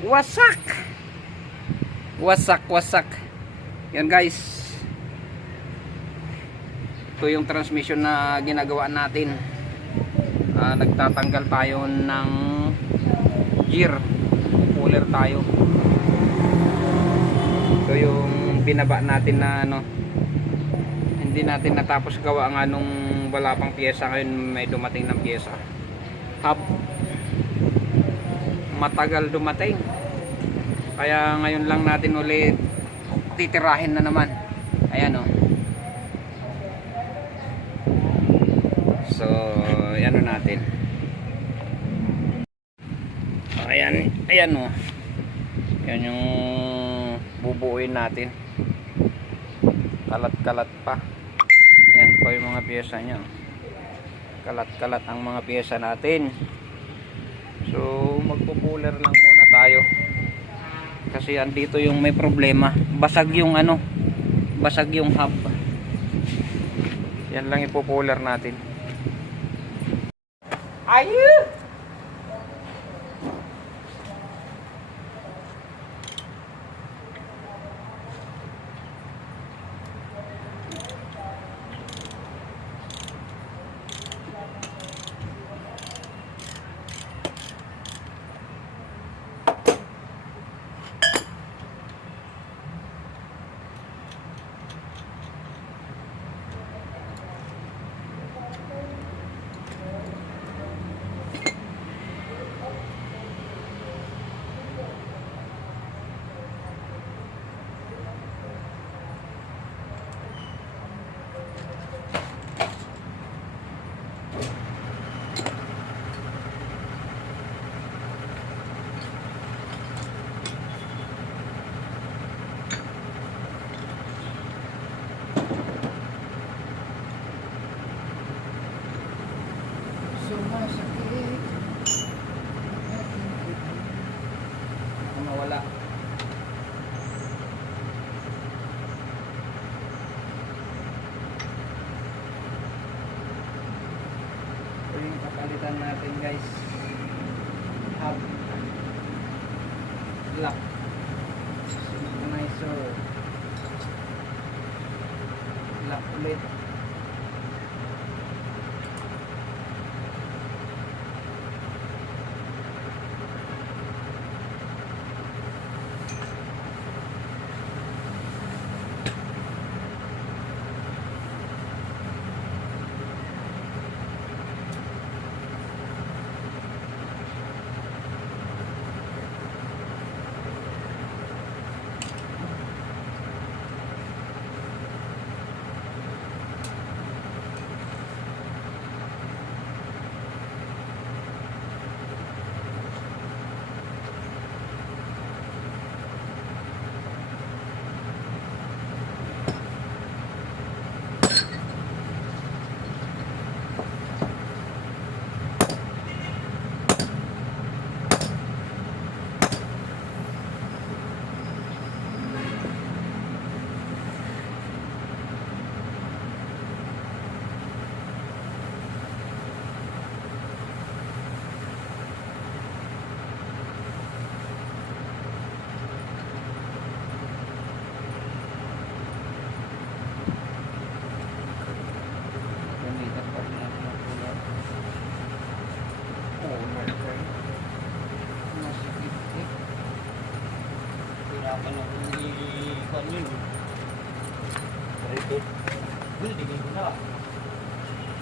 Wasak. Wasak. Yan guys. Ito yung transmission na ginagawa natin. Nagtatanggal tayo ng gear. Puller tayo. Ito yung binaba natin na hindi natin natapos gawa nga nung wala pang pyesa. Ngayon may dumating ng pyesa. Hub. Matagal dumating. Kaya ngayon lang natin ulit titirahin na naman. Ayan o. So, ayan natin. Ayan o. Yan yung bubuuin natin. Kalat-kalat pa. Yan po yung mga pyesa nya. Kalat-kalat ang mga pyesa natin. So magpo-puller lang muna tayo. Kasi andito yung may problema. Basag yung basag yung hub. Yan lang ipo-puller natin. Ayun! Wala. Ito yung papalitan natin guys. Hub. Lock. Synchronizer. Lock ulit.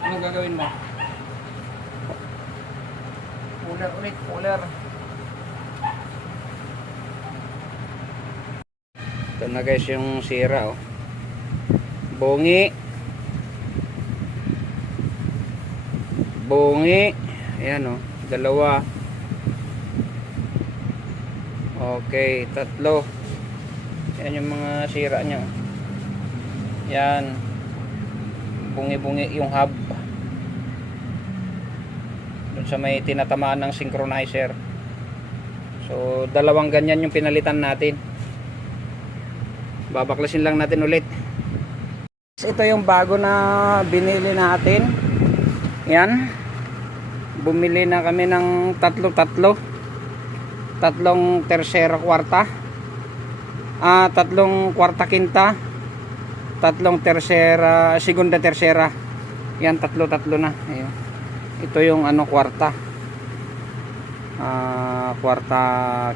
Ano gagawin mo? Puller ulit, puller. Ito na guys yung sira oh. Bungi. Ayan oh, dalawa. Okay, tatlo. Yan yung mga sira nya. Yan. Bungi-bungi yung hub. Doon sa may tinatamaan ng synchronizer. So, dalawang ganyan yung pinalitan natin. Babaklasin lang natin ulit. Ito yung bago na binili natin. Yan. Bumili na kami ng tatlo. tatlong tersera kwarta, tatlong kwarta kinta, tatlong tersera, segunda tersera. Yan, tatlo na. Ayun. Ito yung ano, kwarta. Kwarta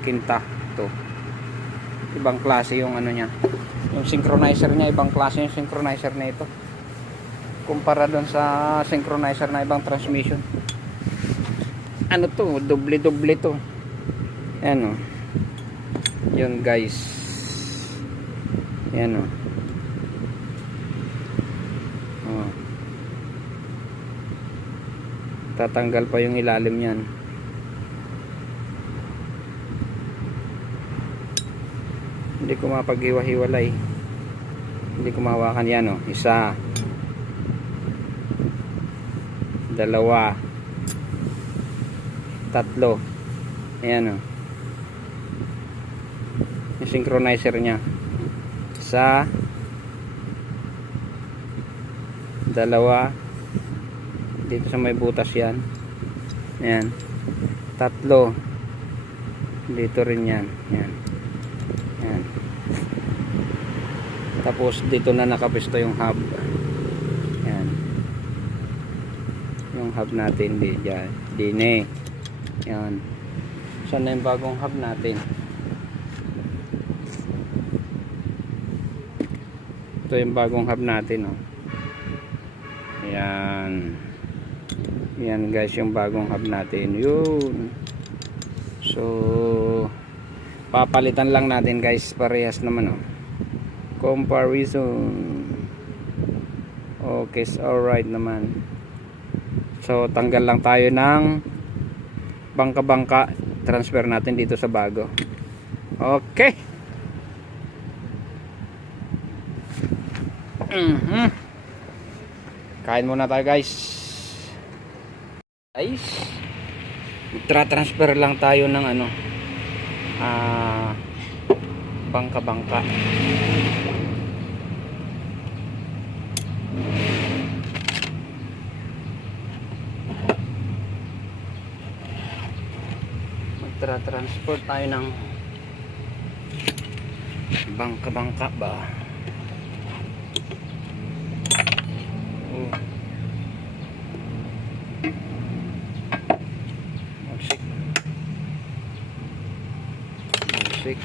kinta. Ito. Ibang klase yung ano niya. Yung synchronizer niya, ibang klase yung synchronizer na ito. Kumpara doon sa synchronizer na ibang transmission. Ano to? Doble to. Yan o. Yun guys. Yan o. Tatanggal pa yung ilalim yan. Hindi ko mapaghiwa-hiwalay. Hindi ko mahawakan yan o. Isa, dalawa, tatlo. Ayan o. Yung synchronizer nya. Isa, dalawa, dito sa may butas yan. Ayan. Tatlo. Dito rin yan. Ayan. Ayan. Tapos dito na nakapisto yung hub. Ayan. Yung hub natin di dyan. Dine. Ayan. Saan na yung bagong hub natin? Ito yung bagong hub natin, oh. Ayan. Yan guys, yung bagong hub natin. Yun. So papalitan lang natin guys, parehas naman oh. Comparison. Okay, alright naman. So tanggal lang tayo ng bangka-bangka, transfer natin dito sa bago. Okay. Kain muna tayo guys. Tra-transfer lang tayo ng ano, bangka-bangka. Magtra-transfer tayo ng bangka-bangka ba? Magsik.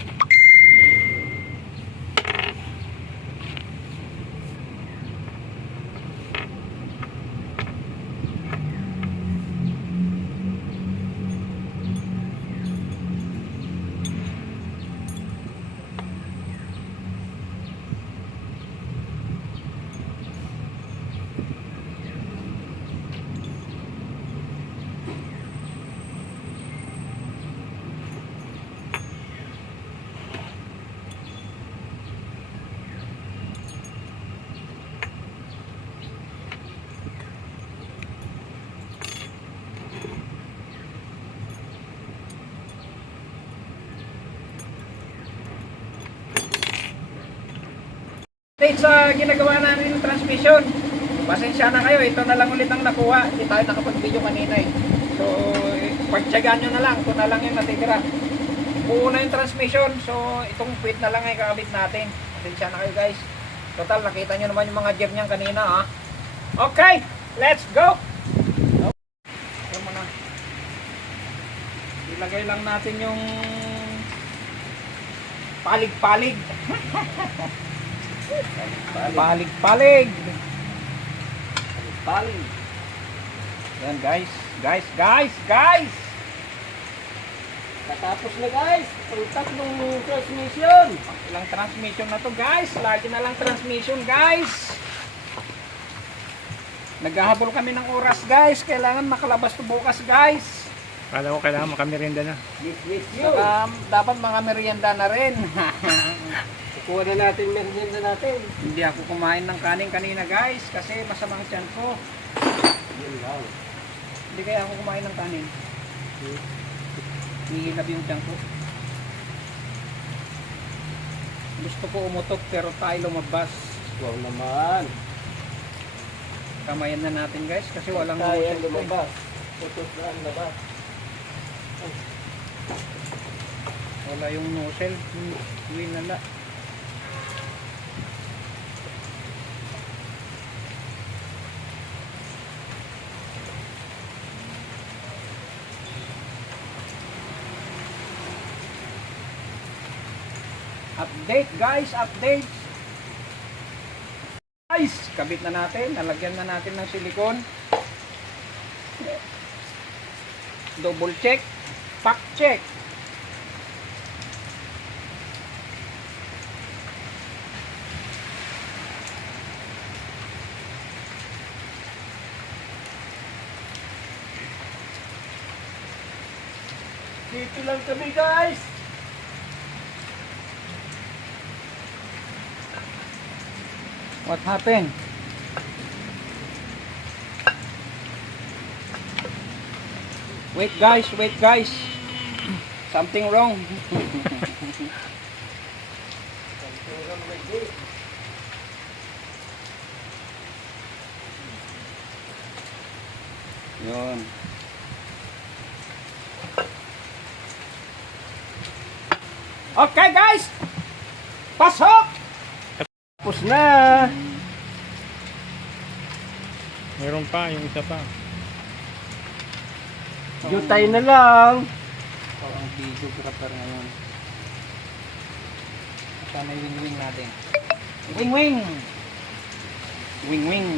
Sa ginagawa namin yung transmission, pasensya na kayo, ito na lang ulit ang nakuha, hindi tayo nakapag-video kanina eh. So pagtyagaan nyo na lang, ito na lang yung natitira. Buo na yung transmission, so itong quit na lang ay kakabit natin. Pasensya na kayo guys. Total, nakita nyo naman yung mga gear nyan kanina ha. Okay, let's go! Ito muna, ilagay lang natin yung palig-palig. Palig-palig. Yan guys. Katapos na guys, ang tatlong transmission. Ilang transmission na to guys. Lagi na lang transmission guys. Naghahabol kami ng oras guys. Kailangan makalabas to bukas guys. Kala ko kailangan makamerienda na. Yes. Saka, dapat mga merienda na rin. Kuha na natin merienda natin. Hindi ako kumain ng kanin kanina guys. Kasi masamang tiyan ko. Yun lang. Hindi kaya ako kumain ng kanin. Nihilab yung tiyan ko. Gusto ko umutok pero tayo lumabas. Wow naman. Kamayan na natin guys. Kasi walang Kaya umutok. lumabas. Utos na ang labas. Wala yung nozzle. Winala. Update guys, update. Guys, kabit na natin, nalagyan na natin ng silikon. Double check, pack check. Dito lang kami guys. What happened? Wait guys. Something wrong. Yun. Okay guys! Pasok! Tapos na. Meron pa, yung isa pa. Jutay na lang. Ito ang videographer ngayon. Sana yung wing-wing natin. Wing-wing! Wing-wing!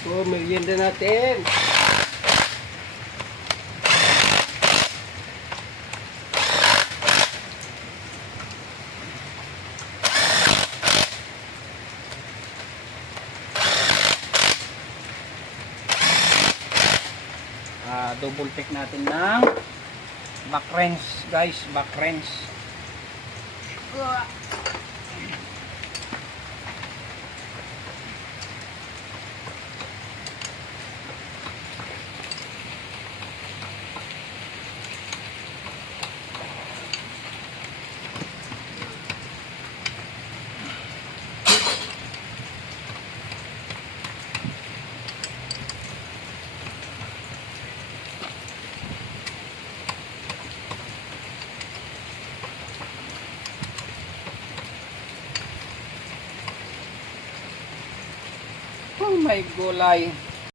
Ito, merienda natin. Double check natin ng back wrench guys, back wrench. Oh my gulay.